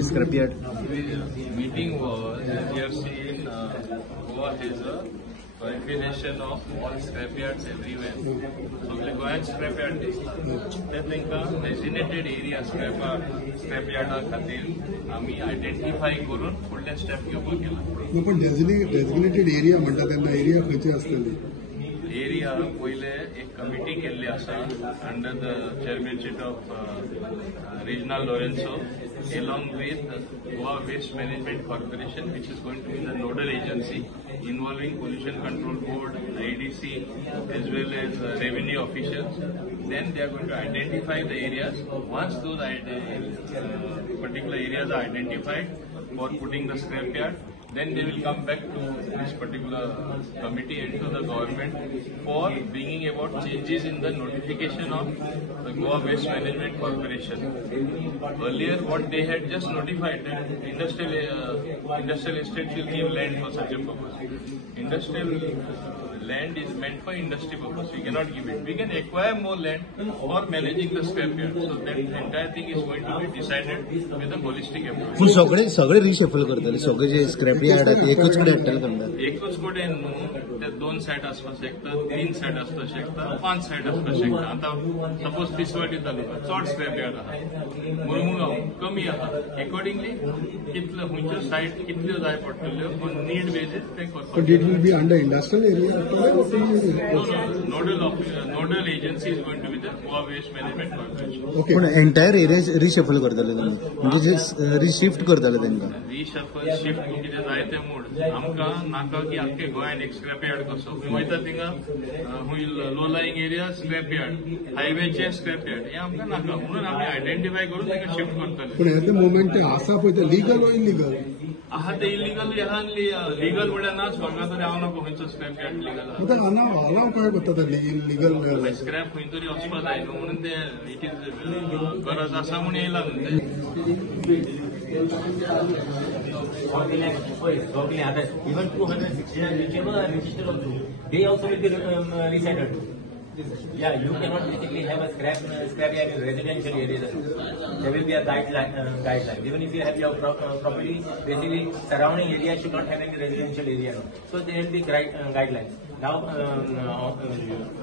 Scrapyard. Meeting was, as you have seen, Goa has a proliferation of all scrapyards everywhere. So the Goan scrapyard that designated area scrapyard खातीर आम्ही identify करून फुडले step घेवपाक केला. पण designated area म्हणटा तेन्ना एरिया खंयची आसतली? एरिया पहिले एक कमिटी केल्ली आसा under the chairmanship of Regional Lorenzo along with Goa Waste Management Corporation, which is going to be the nodal agency involving Pollution Control Board, IDC as well as revenue officials. Then they are going to identify the areas. Once those particular areas are identified for putting the scrapyard, then they will come back to this particular committee and to the government for bringing about changes in the notification of the Goa Waste Management Corporation. Earlier, what they had just notified that industrial estates will give land for such a purpose. Industrial land is meant for industry purpose. We cannot give it. We can acquire more land for managing the scrapyard. So that entire thing is going to be decided with a holistic approach. पण सगळे reshuffle करतले सगळे जे scrapyard आहेत एकच कडे हॅटल करतात. एकच कडेन न्हू ते 2 सायट आसपाक शकता, 3 सायट आसपाक शकता, 5 सायट आसपाक शकता. आता सपोज तिसवाटी तालुका चड स्क्रॅपयार्ड आहा, मुरमुगांव कमी आहा. अकॉर्डिंगली कितल्यो खंयच्यो सायट कितल्यो जाय पडटल्यो ऑन नीड बेसीस ते करपाक. But it will be under industrial area. Nodal agency is going to be the Goa Waste Management Corporation. Okay. पण एंटायर एरिया रिशफल करतले तुम्ही म्हणजे रिशिफ्ट करतले तांकां. रिशफल शिफ्ट कितें जाय तें मूड आमकां नाका की आख्खे गोंयान एक स्क्रॅपयार्ड कसो. खंय वयता थिंगा खंय लो लायिंग एरिया स्क्रॅपयार्ड, हायवेचे स्क्रॅपयार्ड हें आमकां नाका. म्हणून आमी आयडेंटिफाय करून ताका शिफ्ट करतले. पण एट द मोमेंट ते आसा पळय ते लीगल वा इलिगल? आहा ते इलिगल लीगल म्हळ्यार नाच म्हाका तरी हांव नको खंयचो स्क्रॅपयार्ड लीगल आहा. अलाव काय करता लीगल स्क्रॅप खंय तरी वचपा जाय न्हू म्हणून ते इट इज गरज आसा म्हणून येयला न्हू ते. Even 269 whichever are registered also, they also will be resettled. Yeah, you cannot basically have a scrapyard in residential areas. There will be a guideline. Even if you have your property, basically surrounding area should not have any residential area. So there will be guidelines. Now,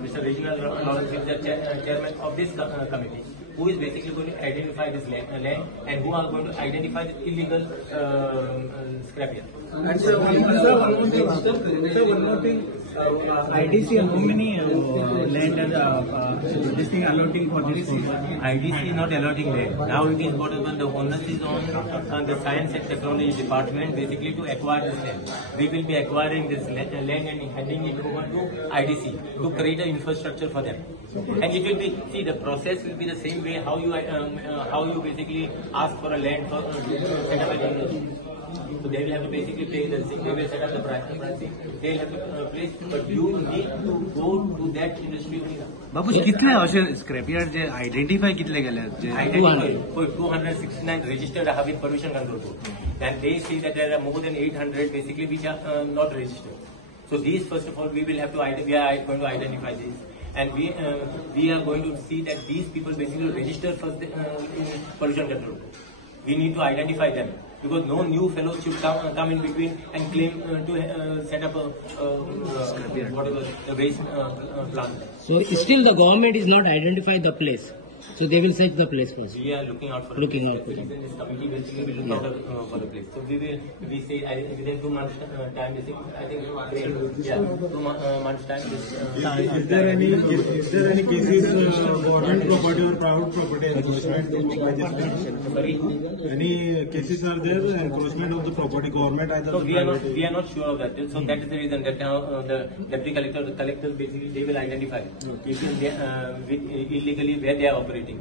Mr. Regional Lawrence is the chairman of this committee, who is basically going to identify this land and who are going to identify the illegal scrapyard. And sir, one more thing. IDC, how many land as this thing allotting for this? IDC is not allotting land. Now it is whatever the onus is on the Science and Technology Department basically to acquire this land. We will be acquiring this land and handing it over to IDC to create an infrastructure for them. And it will be, see, the process will be the same way how you basically ask for a land for set up an industry. So they will have to basically pay the thing, they will set up the pricing, they will have to place, but you need to go to that industry. बाबूस कितले असे scrapyard जे identify कितले गेले? 269 registered have with pollution control board. And they say that there are more than 800 basically which are not registered. So these, first of all, we will have to we are going to identify these. And we are going to see that these people basically register first in pollution control board. We need to identify them, because no new fellows should come in between and claim to set up whatever the waste plant. So still the government is not identified the place. So they will search the place first. We are looking out for looking the place. This committee basically will look out for the place. So we say within 2 months time, basically, I think 2 months time. Is there any cases government property or private property encroachment by this plan? Sorry? Any cases are there encroachment of the property government either? So we are not sure of that. So that is the reason that now the deputy collector, the collectors basically they will identify if they, illegally where they are operating. No,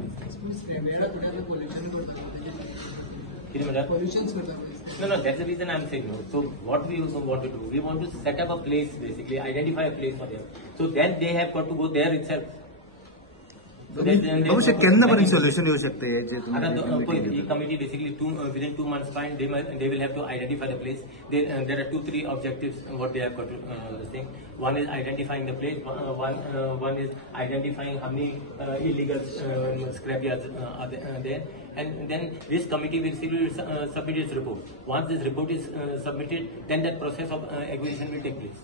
that's the reason I'm saying no. So what we also want to do, we want to set up a place, basically identify a place for them. So then they have got to go there itself. भविष्यात केन्ना पर्यंत solution येऊ शकते हे जे आता तुम्ही committee basically within 2 months time they will have to identify the place. There are 2-3 objectives what they have got to think. One is identifying the place. One is identifying how many illegal scrapyards are there. And then this committee will submit its report. Once this report is submitted, then that process of acquisition will take place.